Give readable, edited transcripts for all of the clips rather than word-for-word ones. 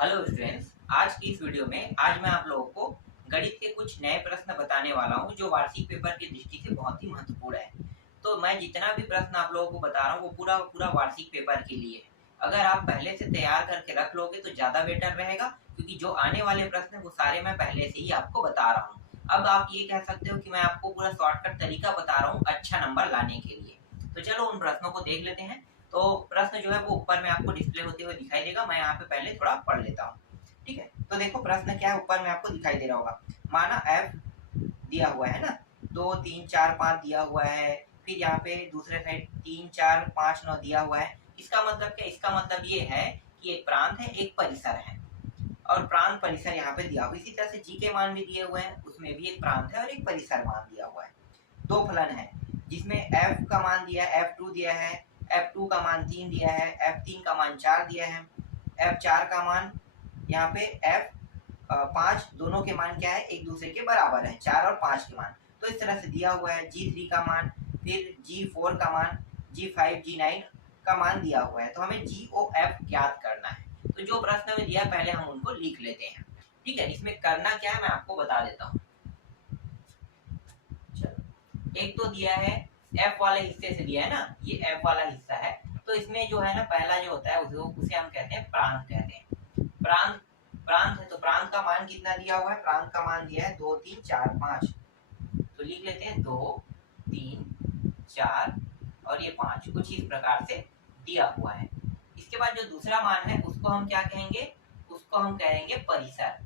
Hello students, आज की इस वीडियो में आज मैं आप लोगों को गणित के कुछ नए प्रश्न बताने वाला हूं जो वार्षिक पेपर की दृष्टि से बहुत ही महत्वपूर्ण है। तो मैं जितना भी प्रश्न आप लोगों को बता रहा हूं वो पूरा पूरा वार्षिक पेपर के लिए है। अगर आप पहले से तैयार करके रख लोगे तो ज़्यादा बेटर रहेगा, क्योंकि जो आने वाले प्रश्न है वो सारे मैं पहले से ही आपको बता रहा हूँ। अब आप ये कह सकते हो कि मैं आपको पूरा शॉर्टकट तरीका बता रहा हूँ अच्छा नंबर लाने के लिए। तो चलो उन प्रश्नों को देख लेते हैं। तो प्रश्न जो है वो ऊपर में आपको डिस्प्ले होते हुए दिखाई देगा। मैं यहाँ पे पहले थोड़ा पढ़ लेता हूँ। ठीक है, तो देखो प्रश्न क्या है, ऊपर में आपको दिखाई दे रहा होगा। माना एफ दिया हुआ है ना, 2 3 4 5 दिया हुआ है। फिर यहाँ पे दूसरे साइड 3 4 5 9 दिया हुआ है। इसका मतलब क्या? इसका मतलब ये है कि एक प्रांत है, एक परिसर है, और प्रांत परिसर यहाँ पे दिया हुआ। इसी तरह से जी के मान भी दिए हुए हैं, उसमें भी एक प्रांत है और एक परिसर मान दिया हुआ है। दो फलन है जिसमें एफ का मान दिया है, F2 दिया है, F2 का मान 3 दिया है, F3 का मान 4 दिया है, F4 का मान यहाँ पे F5 दोनों के मान क्या है, एक दूसरे के बराबर है, 4 और 5 के मान। तो इस तरह से दिया हुआ है। G3 का मान, फिर G4 का मान, G5 G9 का मान दिया हुआ है। तो हमें GOF ज्ञात करना है। तो जो प्रश्न में दिया है पहले हम उनको लिख लेते हैं। ठीक है, इसमें करना क्या है मैं आपको बता देता हूँ। एक तो दिया है एफ वाले हिस्से से दिया है ना, ये एफ वाला हिस्सा है। तो इसमें जो है ना, पहला जो होता है उसे हम कहते हैं प्रांत कहते हैं। प्रांत प्रांत है, तो प्रांत का मान कितना दिया हुआ है? प्रांत का मान दिया है 2 3 4 5। तो लिख लेते हैं 2 3 4 और ये 5, कुछ इस प्रकार से दिया हुआ है। इसके बाद जो दूसरा मान है उसको हम क्या कहेंगे? उसको हम कहेंगे परिसर।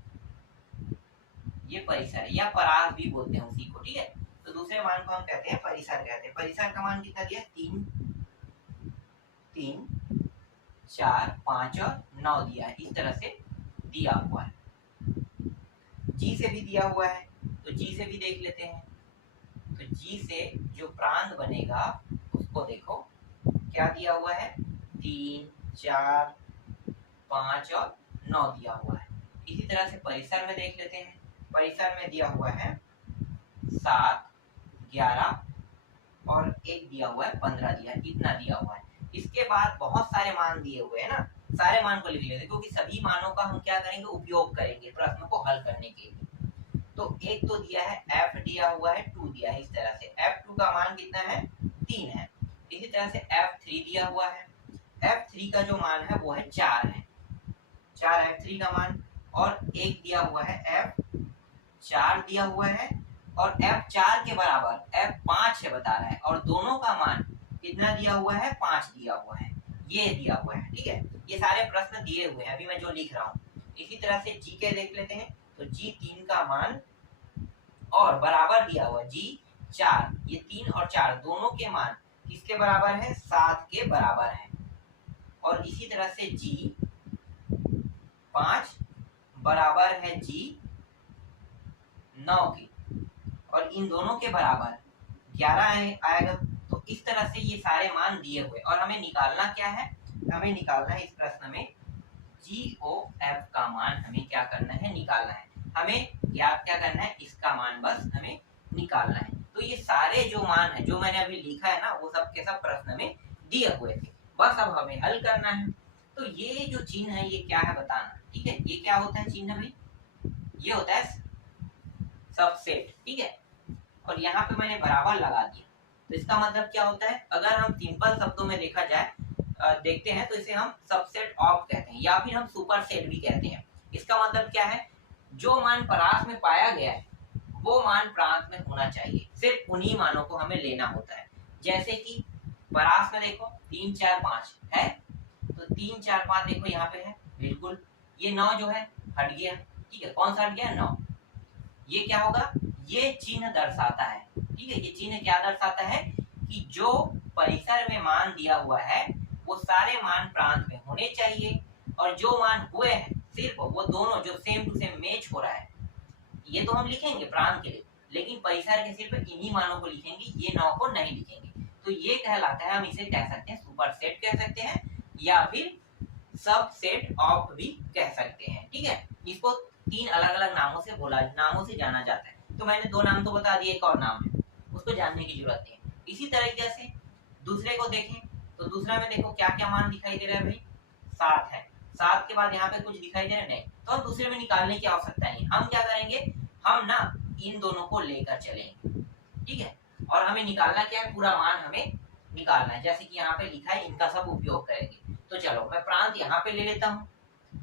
ये परिसर है, या परास भी बोलते हैं उसी को। ठीक है, तो दूसरे मान को हम कहते हैं परिसर कहते हैं। परिसर का मान कितना दिया? 3 3 4 5 और 9 दिया है। इस तरह से दिया हुआ है। जी से भी दिया हुआ है, तो जी से भी देख लेते हैं। तो जी से जो प्रांत बनेगा उसको देखो क्या दिया हुआ है, 3 4 5 और 9 दिया हुआ है। इसी तरह से परिसर में देख लेते हैं। परिसर में दिया हुआ है 7 11 और एक दिया हुआ है 15 दिया है, इतना दिया हुआ है। इसके बाद बहुत सारे मान दिए हुए हैं ना, सारे मान को लिख लेते, क्योंकि सभी मानों का हम क्या करेंगे, उपयोग करेंगे प्रश्न को हल करने के लिए। तो एक तो दिया है f दिया हुआ है, 2 दिया है। इस तरह से f2 का मान कितना है? 3 है। इसी तरह से f3 दिया हुआ है। f3 का जो मान है वो है 4 है, 4 f3 का मान। और एक दिया हुआ है f4 दिया हुआ है, और F4 के बराबर F5 है बता रहा है, और दोनों का मान कितना दिया हुआ है? 5 दिया हुआ है, ये दिया हुआ है। ठीक है, ये सारे प्रश्न दिए हुए हैं अभी मैं जो लिख रहा हूँ। इसी तरह से जी के देख लेते हैं। तो G3 का मान और बराबर दिया हुआ G4, ये 3 और 4 दोनों के मान किसके बराबर है? 7 के बराबर है। और इसी तरह से G5 बराबर है G9 के, और इन दोनों के बराबर 11 आएगा। तो इस तरह से ये सारे मान दिए हुए, और हमें निकालना क्या है? हमें निकालना है इस प्रश्न में GOF का मान। हमें क्या करना है? निकालना है। हमें याद क्या करना है? इसका मान बस हमें निकालना है। तो ये सारे जो मान है जो मैंने अभी लिखा है ना, वो सब के सब प्रश्न में दिए हुए थे, बस अब हमें हल करना है। तो ये जो चिन्ह है ये क्या है बताना। ठीक है, ये क्या होता है चिन्ह भाई? ये होता है सबसेट। ठीक है, और यहाँ पे मैंने बराबर लगा दिया। तो इसका मतलब क्या होता है? अगर हम सिंपल शब्दों में देखा जाए, देखते हैं, तो इसे हम सबसेट ऑफ कहते हैं, या फिर हम सुपर सेट भी कहते हैं। इसका मतलब क्या है? जो मान परास में पाया गया है वो मान प्रांत में होना चाहिए। सिर्फ उन्हीं मानों को हमें लेना होता है। जैसे कि परास में देखो 3 4 5 है, तो 3 4 5 देखो यहाँ पे है, बिल्कुल। ये 9 जो है हट गया। ठीक है, कौन सा हट गया? 9। ये क्या होगा? ये चिन्ह दर्शाता है। ठीक है, ये चिन्ह क्या दर्शाता है कि जो परिसर में मान दिया हुआ है वो सारे मान प्रांत में होने चाहिए, और जो मान हुए हैं सिर्फ वो दोनों जो सेम टू सेम मैच हो रहा है, ये तो हम लिखेंगे प्रांत के लिए, लेकिन परिसर के सिर्फ इन्हीं मानों को लिखेंगे, ये 9 को नहीं लिखेंगे। तो ये कहलाता है, हम इसे कह सकते हैं सुपर सेट कह सकते हैं, या फिर सब सेट ऑफ भी कह सकते हैं। ठीक है, इसको 3 अलग अलग नामों से जाना जाता है। तो मैंने 2 नाम तो बता दिए, एक और नाम है, उसको जानने की जरूरत नहीं है। इसी तरीके से दूसरे को देखें, तो दूसरा में देखो क्या क्या मान दिखाई दे रहा है भाई? 7 है। 7 के बाद यहाँ पे कुछ दिखाई दे रहा नहीं, तो हम दूसरे में निकालने की आवश्यकता नहीं। हम क्या करेंगे, हम ना इन दोनों को लेकर चलेंगे, ठीक है। और हमें निकालना क्या है, पूरा मान हमें निकालना है, जैसे कि यहाँ पे लिखा है इनका सब उपयोग करेंगे। तो चलो मैं प्रांत यहाँ पे ले लेता हूँ,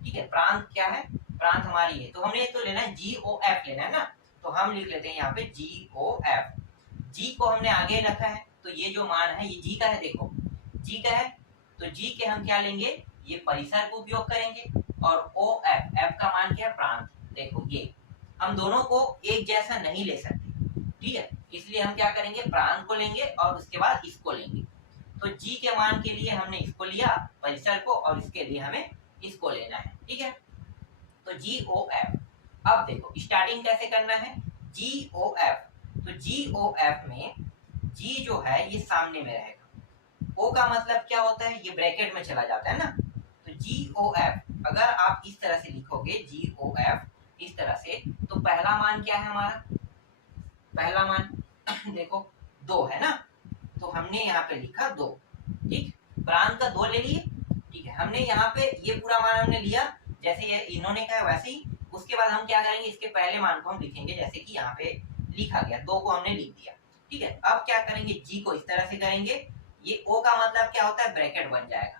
ठीक है। प्रांत क्या है, प्रांत हमारी है, तो हमने तो लेना है GOF लेना है ना, तो हम लिख लेते हैं यहाँ पे GOF। जी को हमने आगे रखा है, तो ये जो मान है ये जी का है, देखो जी का है, तो जी के हम क्या लेंगे, ये परिसर को उपयोग करेंगे। और OF, एफ का मान क्या है, प्रांत। देखो ये हम दोनों को एक जैसा नहीं ले सकते, ठीक है, इसलिए हम क्या करेंगे, प्रांत को लेंगे और उसके बाद इसको लेंगे। तो जी के मान के लिए हमने इसको लिया परिसर को, और इसके लिए हमें इसको लेना है, ठीक है। तो GOF। अब देखो स्टार्टिंग कैसे करना है, GOF, तो GOF में G जो है ये सामने में रहेगा, O का मतलब क्या होता है, ये ब्रैकेट में चला जाता है ना। तो GOF अगर आप इस तरह से लिखोगे, GOF इस तरह से, तो पहला मान क्या है हमारा, पहला मान देखो 2 है ना, तो हमने यहाँ पे लिखा 2, ठीक। प्रांत का 2 ले लिए, ठीक है। हमने यहाँ पे ये पूरा मान हमने लिया, जैसे ये इन्होंने कहा वैसे ही। उसके बाद हम क्या करेंगे, इसके पहले मान को हम लिखेंगे, जैसे कि यहाँ पे लिखा गया, 2 को हमने लिख दिया, ठीक है। अब क्या करेंगे, जी को इस तरह से करेंगे, ये ओ का मतलब क्या होता है, ब्रैकेट बन जाएगा,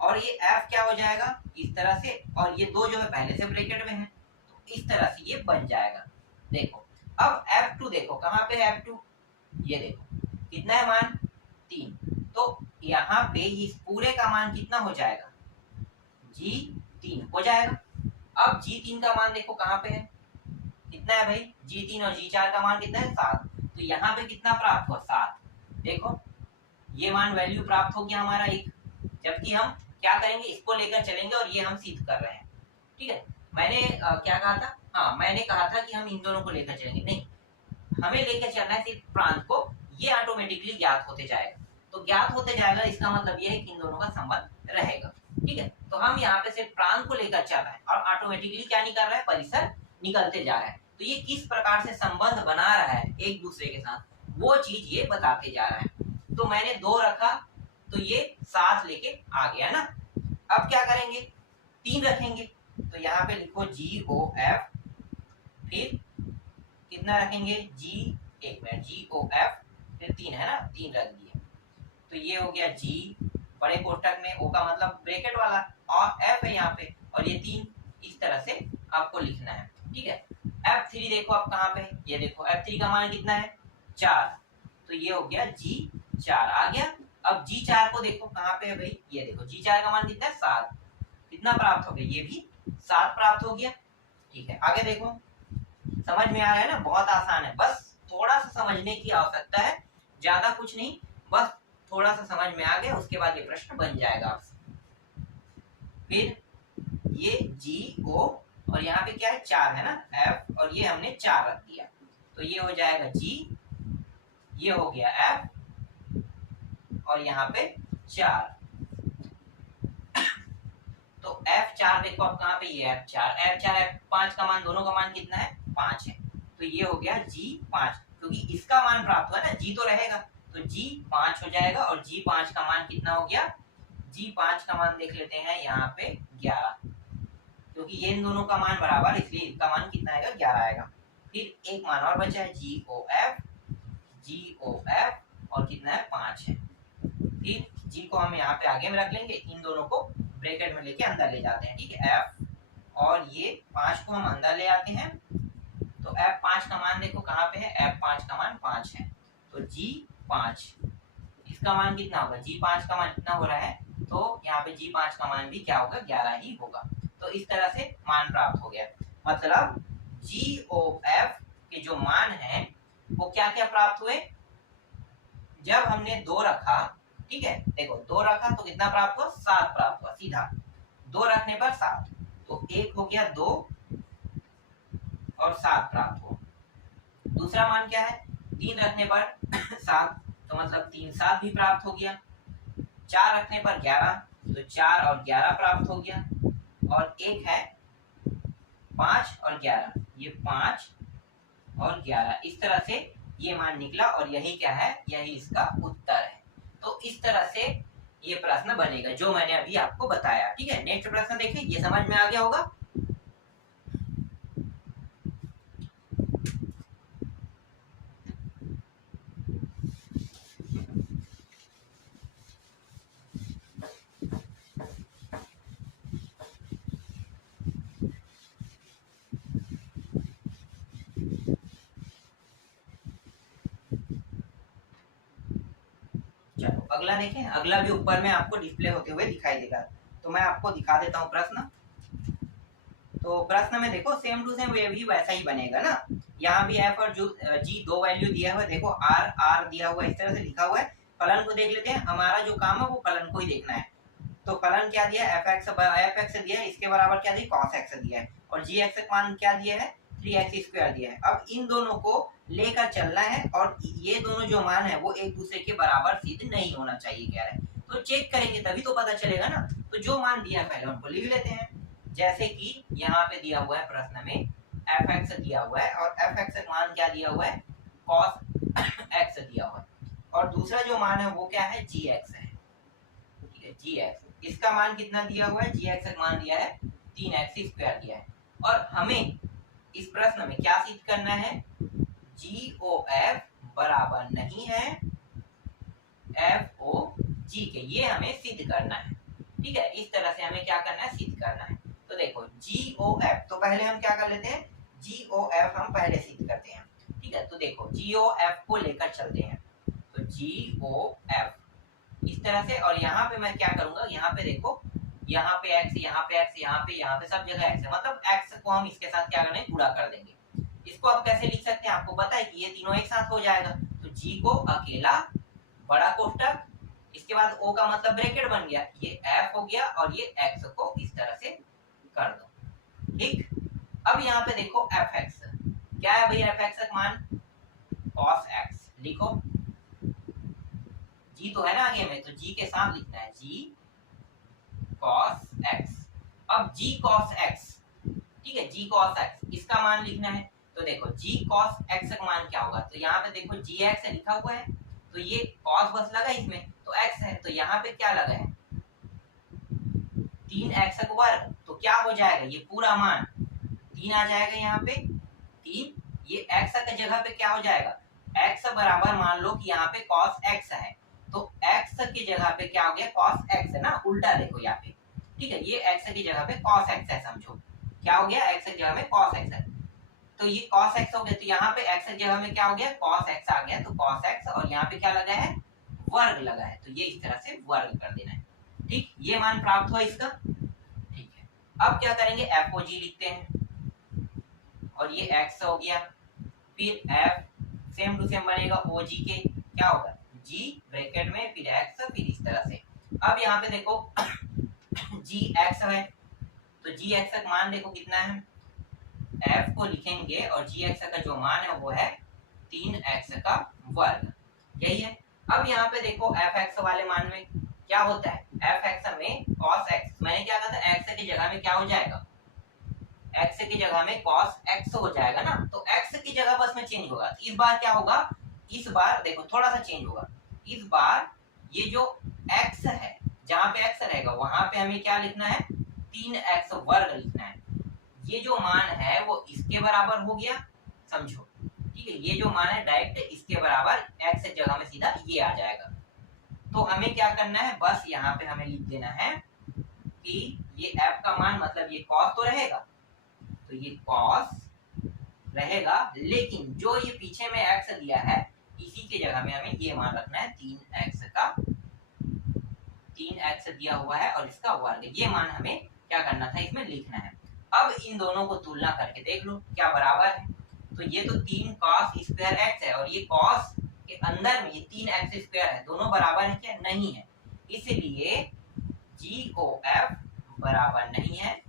और ये एफ क्या हो जाएगा इस तरह से, और ये 2 जो है पहले से ब्रैकेट में है, तो इस तरह से ये बन जाएगा। देखो अब F2 देखो, कहाँ पे है F2, ये देखो कितना है मान, 3, तो यहाँ पे इस पूरे का मान कितना हो जाएगा, G3 हो जाएगा। अब G3 का मान देखो कहाँ पे है, कितना है भाई, G3 और G4 का मान कितना है, 7, तो यहाँ पे कितना प्राप्त हुआ, 7। देखो ये मान वैल्यू प्राप्त हो गया हमारा एक, जबकि हम क्या करेंगे, इसको लेकर चलेंगे, और ये हम सिद्ध कर रहे हैं, ठीक है। मैंने क्या कहा था, हाँ मैंने कहा था कि हम इन दोनों को लेकर चलेंगे, नहीं, हमें लेकर चलना है सिर्फ प्रांत को, ये ऑटोमेटिकली ज्ञात होते जाएगा। तो ज्ञात होते जाएगा, इसका मतलब ये है कि इन दोनों का संबंध रहेगा, ठीक है। तो हम यहाँ पे सिर्फ प्रांत को लेकर चल रहे हैं, और ऑटोमेटिकली क्या निकल रहा है, परिसर निकलते जा रहा है। तो ये किस प्रकार से संबंध बना रहा है एक दूसरे के साथ, वो चीज ये बताते जा रहा है। तो मैंने 2 रखा, तो ये 7 लेके आ गया ना। अब क्या करेंगे, 3 रखेंगे, तो यहाँ पे लिखो GOF, फिर कितना रखेंगे, एक मिनट, GOF, फिर 3 है ना, 3 रख दिए, तो ये हो गया G बड़े कोष्ठक में, O का मतलब ब्रैकेट वाला, और F है यहाँ पे, और ये 3, इस तरह से आपको लिखना है, ठीक है। F3 देखो आप कहाँ पे, ये देखो F3 का मान कितना है, 4, तो ये हो गया G4 आ गया। अब G4 को देखो कहाँ पे है भाई, ये देखो G4 का मान कितना है, 7, कितना प्राप्त हो गया, ये भी 7 प्राप्त हो गया, ठीक है। आगे देखो, समझ में आ रहा है ना, बहुत आसान है, बस थोड़ा सा समझने की आवश्यकता है, ज्यादा कुछ नहीं, बस थोड़ा सा समझ में आ गया, उसके बाद ये प्रश्न बन जाएगा आपसे। फिर ये GO, और यहाँ पे क्या है, 4 है ना, F, और ये हमने 4 रख दिया, तो ये हो जाएगा G, ये हो गया F, और यहाँ पे 4, तो F4 देखो अब कहाँ पे, ये F4 F5 का मान, दोनों का मान कितना है, 5 है, तो ये हो गया G5, क्योंकि इसका मान प्राप्त हुआ ना, G तो रहेगा, तो G5 हो जाएगा। और G5 का मान कितना हो गया, G5 का मान देख लेते हैं यहाँ पे 11, क्योंकि ये इन दोनों का मान बराबर, इसलिए इसका मान कितना आएगा, 11 आएगा। फिर एक मान और बचा है GOF, और कितना है, 5 है। फिर G को हम यहाँ पे आगे में रख लेंगे, इन दोनों को ब्रैकेट में लेके अंदर ले जाते हैं, ठीक है, F, और ये 5 को हम अंदर ले आते हैं, तो F5 का मान देखो कहाँ पे है, F5 का मान 5 है, तो G5 इसका मान कितना होगा, G5 का मान कितना हो रहा है, तो यहाँ पे G5 का मान भी क्या होगा, 11 ही होगा। तो इस तरह से मान प्राप्त हो गया, मतलब GOF के जो मान है वो क्या क्या प्राप्त हुए, जब हमने 2 रखा, ठीक है, देखो 2 रखा तो कितना प्राप्त हुआ, 7 प्राप्त हुआ, सीधा 2 रखने पर 7, तो एक हो गया 2 और 7 प्राप्त हुआ। दूसरा मान क्या है, 3 रखने पर 7, तो मतलब 3 7 भी प्राप्त हो गया। 4 रखने पर 11, तो 4 और 11 प्राप्त हो गया। और एक है 5 और 11, ये 5 और 11, इस तरह से ये मान निकला, और यही क्या है, यही इसका उत्तर है। तो इस तरह से ये प्रश्न बनेगा जो मैंने अभी आपको बताया। ठीक है, नेक्स्ट प्रश्न देखिए, ये समझ में आ गया होगा। चलो अगला देखें, अगला भी ऊपर में आपको डिस्प्ले होते हुए दिखाई देगा, तो मैं आपको दिखा देता हूँ प्रश्न। तो प्रश्न में देखो सेम टू सेम वे भी वैसा ही बनेगा ना। यहाँ भी एफ और जी दो वैल्यू दिया हुआ है, देखो आर आर दिया हुआ है, इस तरह से लिखा हुआ है। फलन को देख लेते हैं, हमारा जो काम है वो फलन को ही देखना है। तो फलन क्या दिया है, एफ एक्स दिया है, इसके बराबर क्या दिया, कॉस एक्स दिया है, और जी एक्स का मान क्या दिया है, 3x² दिया है। अब इन दोनों को लेकर चलना है, और ये दोनों जो मान है वो एक दूसरे के बराबर सिद्ध नहीं होना चाहिए कह रहे हैं। तो चेक करेंगे तभी तो पता चलेगा ना। तो जो मान दिया है पहले उनको लिख लेते हैं। जैसे कि यहाँ पे दिया हुआ है प्रश्न में एफ एक्स दिया हुआ है, और एफ एक्स का मान क्या दिया हुआ है, कॉस एक्स दिया हुआ है, और दूसरा जो मान है वो क्या है, जी एक्स है। ठीक है, जी एक्स, इसका मान कितना दिया हुआ है, जी एक्स का मान दिया है 3x² दिया है। और हमें इस प्रश्न में क्या सिद्ध करना है, जी ओ एफ बराबर नहीं है एफ ओ जी के, ये हमें सिद्ध करना है। ठीक है, इस तरह से हमें क्या करना है, सिद्ध करना है। तो देखो जी ओ एफ, तो पहले हम क्या कर लेते हैं, जी ओ एफ हम पहले सिद्ध करते हैं। ठीक है, तो देखो जी ओ एफ को लेकर चलते हैं, तो जी ओ एफ इस तरह से, और यहाँ पे मैं क्या करूंगा, यहाँ पे देखो, यहाँ पे एक्स, यहाँ पे एक्स, यहाँ पे सब जगह एक्स है, मतलब एक्स को हम इसके साथ क्या करेंगे, गुणा कर देंगे। इसको आप कैसे लिख सकते हैं, आपको पता है कि ये तीनों एक साथ हो जाएगा, तो जी को अकेला बड़ा कोष्टक, इसके बाद ओ का मतलब ब्रैकेट बन गया, ये एफ हो गया, और ये एक्स को इस तरह से कर दो। ठीक, अब यहाँ पे देखो एफ एक्स क्या है भाई, एफ एक्स का मान कॉस एक्स, लिखो जी तो है ना आगे में, तो जी के साथ लिखना है जी कॉस एक्स। अब जी कॉस एक्स, ठीक है, जी कॉस एक्स इसका मान लिखना है। तो देखो जी कॉस एक्स का मान क्या होगा, तो यहाँ पे देखो जी एक्स लिखा हुआ है, तो ये कॉस बस लगा इसमें, तो एक्स है, तो यहाँ पे क्या लगा है 3x², तो क्या हो जाएगा, ये पूरा मान 3 आ जाएगा यहाँ पे 3, ये x की जगह पे क्या हो जाएगा, x बराबर मान लो कि यहाँ पे cos x है, तो x की जगह पे क्या हो गया, cos x है ना, उल्टा देखो यहाँ पे। ठीक है, ये x की जगह पे cos x है, समझो क्या हो गया, x की जगह में cos x है, तो ये cos x हो गया, तो यहाँ पे x की जगह में क्या हो गया, cos x आ गया, तो cos x, और यहाँ पे क्या लगा है, वर्ग लगा है, तो ये इस तरह से वर्ग कर देना है। ठीक, ये मान प्राप्त हुआ इसका। ठीक है, अब क्या करेंगे, एफ ओ जी लिखते हैं, और ये x हो गया, फिर f सेम टू सेम बनेगा ओ जी के, क्या होगा g ब्रैकेट में, फिर x, फिर इस तरह से। अब यहाँ पे देखो जी एक्स है, तो जी एक्स का मान देखो कितना है, f को लिखेंगे, और जी एक्स का जो मान है वो है 3x², यही है। अब यहाँ पे देखो एफ एक्स वाले मान में क्या होता है, एफ एक्स में cos x, मैंने क्या कहा था, x की जगह में क्या हो जाएगा, x की जगह में cos x हो जाएगा ना, तो x की जगह बस में चेंज होगा। इस बार क्या होगा, इस बार देखो थोड़ा सा चेंज होगा, इस बार ये जो x है, जहां पे x रहेगा वहां पे हमें क्या लिखना है, 3x² लिखना है। ये जो मान है वो इसके बराबर हो गया, समझो। ठीक है, ये जो मान है डायरेक्ट इसके बराबर, x की जगह में सीधा ये आ जाएगा। तो हमें क्या करना है, बस यहाँ पे हमें लिख देना है कि ये f का मान, मतलब ये cos तो रहेगा, तो ये cos रहेगा, लेकिन जो ये पीछे में x दिया है इसी के जगह में हमें ये मान रखना है 3x दिया हुआ है, और इसका वर्ग, ये मान हमें क्या करना था, इसमें लिखना है। अब इन दोनों को तुलना करके देख लो क्या बराबर है, तो ये तो 3cos² x है, और ये cos के अंदर में ये 3x² है, दोनों बराबर है क्या, नहीं है, इसलिए GOF बराबर नहीं है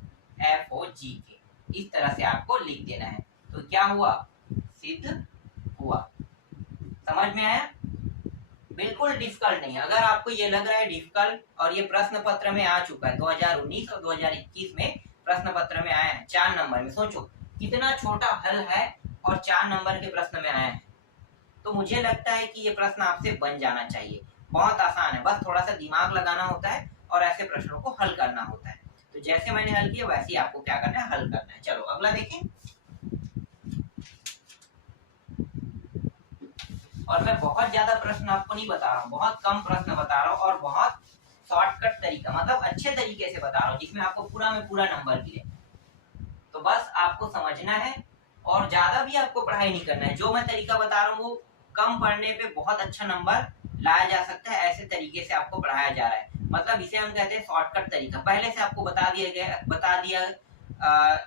FOG के। इस तरह से आपको लिख देना है, तो क्या हुआ, सिद्ध हुआ। समझ में आया, बिल्कुल डिफिकल्ट नहीं है। अगर आपको ये लग रहा है डिफिकल्ट, और ये प्रश्न पत्र में आ चुका है 2019 और 2021 में प्रश्न पत्र में आया है 4 नंबर में, सोचो कितना छोटा हल है और 4 नंबर के प्रश्न में आया है, तो मुझे लगता है कि ये प्रश्न आपसे बन जाना चाहिए। बहुत आसान है, बस थोड़ा सा दिमाग लगाना होता है और ऐसे प्रश्नों को हल करना होता है। तो जैसे मैंने हल किया वैसे ही आपको क्या करना है, हल करना है। चलो अगला देखें। और मैं बहुत ज्यादा प्रश्न आपको नहीं बता रहा हूँ, बहुत कम प्रश्न बता रहा हूँ और बहुत शॉर्टकट तरीका, मतलब अच्छे तरीके से बता रहा हूँ जिसमें आपको पूरा में पूरा नंबर मिले। तो बस आपको समझना है और ज्यादा भी आपको पढ़ाई नहीं करना है। जो मैं तरीका बता रहा हूँ वो कम पढ़ने पे बहुत अच्छा नंबर लाया जा सकता है, ऐसे तरीके से आपको पढ़ाया जा रहा है। मतलब इसे हम कहते हैं शॉर्टकट तरीका। पहले से आपको बता दिया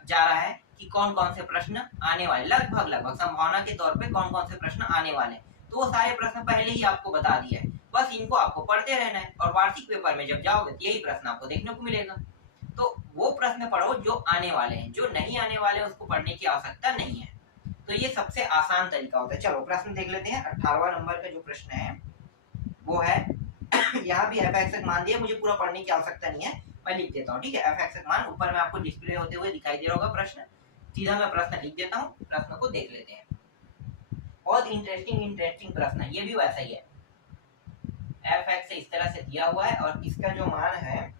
जा रहा है कि कौन कौन से प्रश्न आने वाले, लगभग संभावना के तौर पे कौन कौन से प्रश्न आने वाले, तो वो सारे प्रश्न पहले ही आपको बता दिया है। बस इनको आपको पढ़ते रहना है और वार्षिक पेपर में जब जाओगे तो यही प्रश्न आपको देखने को मिलेगा। तो वो प्रश्न पढ़ो जो आने वाले हैं, जो नहीं आने वाले उसको पढ़ने की आवश्यकता नहीं है। तो ये सबसे आसान तरीका होता है। चलो प्रश्न देख लेते हैं। 18वां नंबर का जो प्रश्न है वो है यहाँ भी f(x) मान दिया, मुझे पूरा पढ़ने की आवश्यकता नहीं है, मैं लिख देता हूँ, ठीक है। f(x) मान ऊपर में आपको डिस्प्ले होते हुए दिखाई दे रहा होगा प्रश्न, सीधा मैं प्रश्न लिख देता हूँ, प्रश्न को देख लेते हैं। बहुत इंटरेस्टिंग प्रश्न है, ये भी वैसा ही है। f(x) इस तरह से दिया हुआ है और इसका जो मान है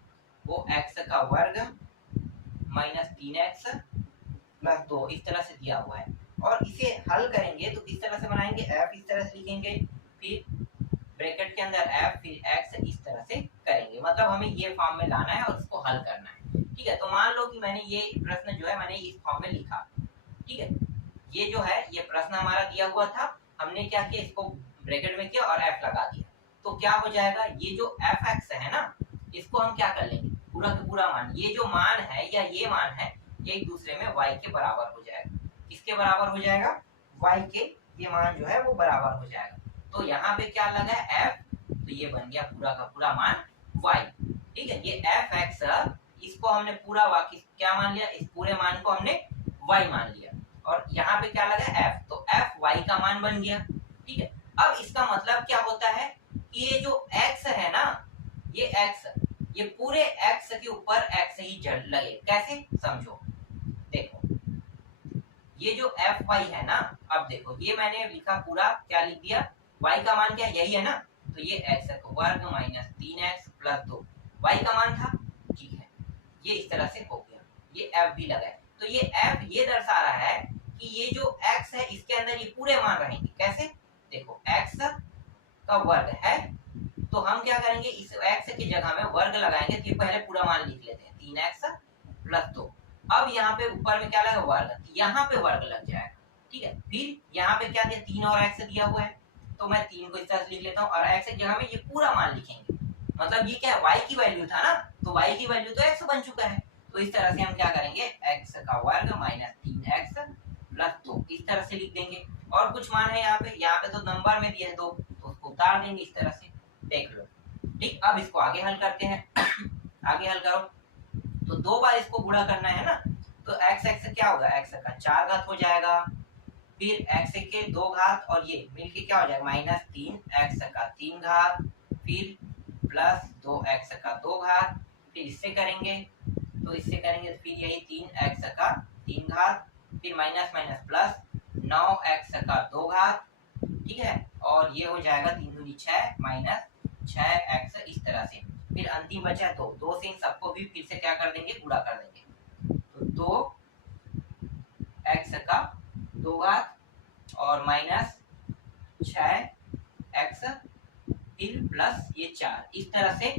वो x का वर्ग माइनस 3x प्लस 2 इस तरह से दिया हुआ है। और इसे हल करेंगे तो किस तरह से बनाएंगे, f इस तरह से लिखेंगे, फिर ब्रैकेट के अंदर f फिर x इस तरह से करेंगे। मतलब हमें ये फॉर्म में लाना है और इसको हल करना है, ठीक है। तो मान लो कि मैंने ये प्रश्न जो है मैंने इस फॉर्म में लिखा, ठीक है। ये जो है ये प्रश्न हमारा दिया हुआ था, हमने क्या किया, इसको ब्रैकेट में किया और f लगा दिया। तो क्या हो जाएगा, ये जो f(x) है ना, इसको हम क्या कर लेंगे, पूरा का पूरा मान, ये जो मान है या ये मान है ये एक दूसरे में y के बराबर हो जाएगा। किसके बराबर हो जाएगा, y के, ये मान जो है वो बराबर हो जाएगा। तो यहाँ पे क्या लगा है f, तो ये बन गया पूरा का पूरा मान y, ठीक है। ये f(x) इसको हमने पूरा वाक्य क्या मान लिया, इस पूरे मान को हमने y मान लिया और यहाँ पे क्या लगा f, तो f y का मान बन गया, ठीक है। अब इसका मतलब क्या होता है कि ये जो x है ना, ये x, ये पूरे x के ऊपर x ही जड़ लगे। कैसे समझो, देखो ये जो fy है ना, अब देखो ये मैंने लिखा पूरा, क्या लिख दिया, y का मान क्या यही है ना, तो ये x का वर्ग माइनस 3x प्लस 2 y का मान था, ठीक है। ये इस तरह से हो गया, ये f भी लगा है। तो ये f ये दर्शा रहा है कि ये जो x है इसके अंदर ये पूरे मान रहेंगे। कैसे, देखो x का वर्ग है तो हम क्या करेंगे, इस x की जगह में वर्ग लगाएंगे, तो ये पहले पूरा मान लिख लेते हैं, 3x प्लस 2। अब यहाँ पे ऊपर में क्या लगा, वर्ग, यहाँ पे वर्ग लग जाएगा, ठीक है। फिर यहाँ पे क्या दिया, 3 और x दिया हुआ है, तो मैं 3 को इस तरह से लिख लेता हूँ और x की जगह में ये पूरा मान लिखेंगे। मतलब ये क्या है, y की वैल्यू था ना, तो y की वैल्यू तो x बन चुका है, तो इस तरह से हम क्या करेंगे, x का वर्ग माइनस 3x प्लस 2 इस तरह से लिख देंगे। और कुछ मान है यहाँ पे तो नंबर में दिया है 2, तो उसको उतार देंगे इस तरह से, देख लो, ठीक। अब इसको आगे हल करते हैं आगे हल करो तो 2 बार इसको गुणा करना है ना, तो x क्या होगा, x का 4 घात हो जाएगा, फिर x के 2 घात और ये मिलके क्या हो जाएगा, माइनस 3x का 3 घात, फिर प्लस 2x का 2 घात, फिर इससे करेंगे तो फिर यही 3x का 3 घात, फिर माइनस माइनस प्लस 9x का 2 घात, ठीक है। और ये हो जाएगा 3 दूनी 6 माइनस 6x इस तरह से। फिर अंतिम बचा तो 2 से इन सबको भी फिर से क्या कर देंगे, गुणा कर देंगे, तो 2x का 2 घात और माइनस 6x फिर प्लस ये 4 इस तरह से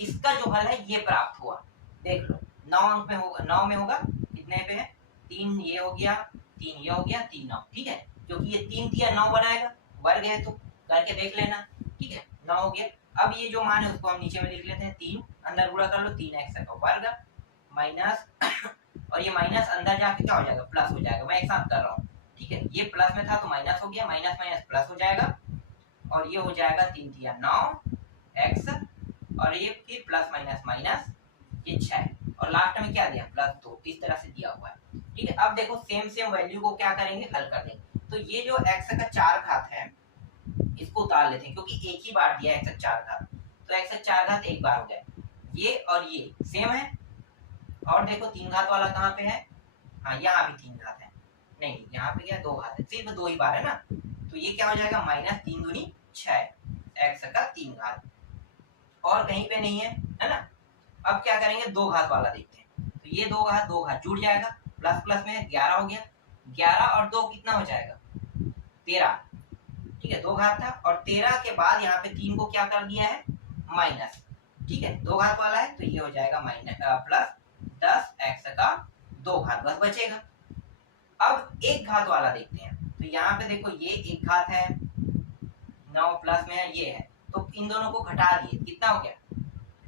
इसका जो हल है ये प्राप्त हुआ। देख लो 9 अंक में होगा, 9 में होगा, कितने पे है, 3 ये हो गया, 3 ये हो गया, 3 9, ठीक है। क्योंकि ये 3 दिया 9 बनाएगा, वर्ग है तो करके देख लेना, ठीक है। 9 हो गया। अब ये जो मान है उसको हम नीचे में लिख लेते हैं, 3 अंदर गुणा कर लो, 3x का वर्ग माइनस और ये माइनस अंदर जाके क्या हो जाएगा, प्लस हो जाएगा, मैं एक साथ कर रहा हूँ, ठीक है। ये प्लस में था तो माइनस हो गया, माइनस माइनस प्लस हो जाएगा और ये हो जाएगा 3 दिया 9x और ये फिर प्लस माइनस माइनस ये 6 और लास्ट में क्या दिया, प्लस 2 इस तरह से दिया हुआ है, ठीक है। अब देखो सेम वैल्यू को क्या करेंगे, हल कर देंगे। तो ये जो x का 4 घात है इसको उतार लेते हैं, क्योंकि एक ही बार दिया x का 4 घात, तो x का 4 घात एक बार हो गया, ये और ये सेम है। और देखो 3 घात वाला कहाँ पे है, हाँ यहाँ भी 3 घात है, नहीं यहाँ पे क्या 2 घात है, सिर्फ 2 ही बार है ना, तो ये क्या हो जाएगा, माइनस 3 दूनी 6 x का 3 घात, और कहीं पे नहीं है ना। अब क्या करेंगे, 2 घात वाला देखते हैं। तो ये 2 घात जुड़ जाएगा, प्लस प्लस में 11 हो गया, 11 और 2 कितना हो जाएगा 13। ठीक है, 2 घात था और 13 के बाद यहाँ पे 3 को क्या कर दिया है माइनस। ठीक है, 2 घात वाला है तो ये हो जाएगा माइनस प्लस 10x का 2 घात बस बचेगा। अब 1 घात वाला देखते हैं। तो यहाँ पे देखो ये 1 घात है, 9 प्लस में है, ये है, तो इन दोनों को घटा दिए, कितना हो गया,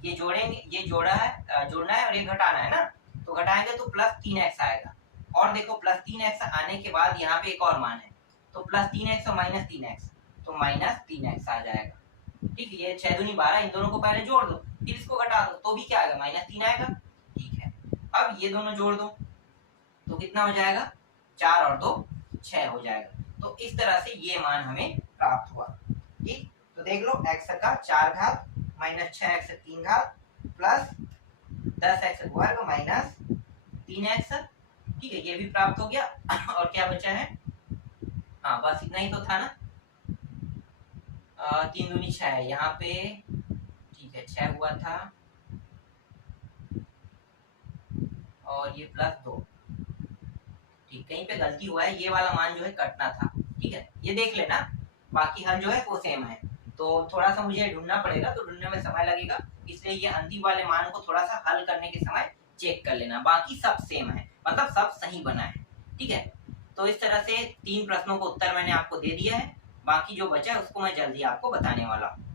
ये जोड़ेंगे, ये जोड़ा है, जोड़ना है और ये घटाना है ना, तो घटाएंगे तो प्लस 3x आएगा। और देखो प्लस 3x आने के बाद यहाँ पे एक और मान है, तो प्लस 3x और माइनस 3x, तो माइनस 3x आ जाएगा। ठीक है, ये 6 दूनी 12, इन दोनों को पहले जोड़ दो फिर इसको घटा दो, तो भी क्या आएगा माइनस 3 आएगा। ठीक है, अब ये दोनों जोड़ दो तो कितना हो जाएगा, 4 और 2 6 हो जाएगा। तो इस तरह से ये मान हमें प्राप्त हुआ। ठीक, तो देख लो x का 4 घात माइनस 6x 3 घात प्लस 10x वर्ग माइनस 3x। ठीक है, ये भी प्राप्त हो गया। और क्या बचा है, हाँ बस इतना ही तो था ना, 3 दूनी 6 है यहाँ पे। ठीक है, 6 हुआ था और ये प्लस 2। ठीक, कहीं पे गलती हुआ है, ये वाला मान जो है कटना था। ठीक है, ये देख लेना, बाकी हल जो है वो सेम है। तो थोड़ा सा मुझे ढूंढना पड़ेगा, तो ढूंढने में समय लगेगा, इसलिए ये अंतिम वाले मान को थोड़ा सा हल करने के समय चेक कर लेना। बाकी सब सेम है, मतलब सब सही बना है। ठीक है, तो इस तरह से 3 प्रश्नों को उत्तर मैंने आपको दे दिया है, बाकी जो बचा है उसको मैं जल्दी आपको बताने वाला हूँ।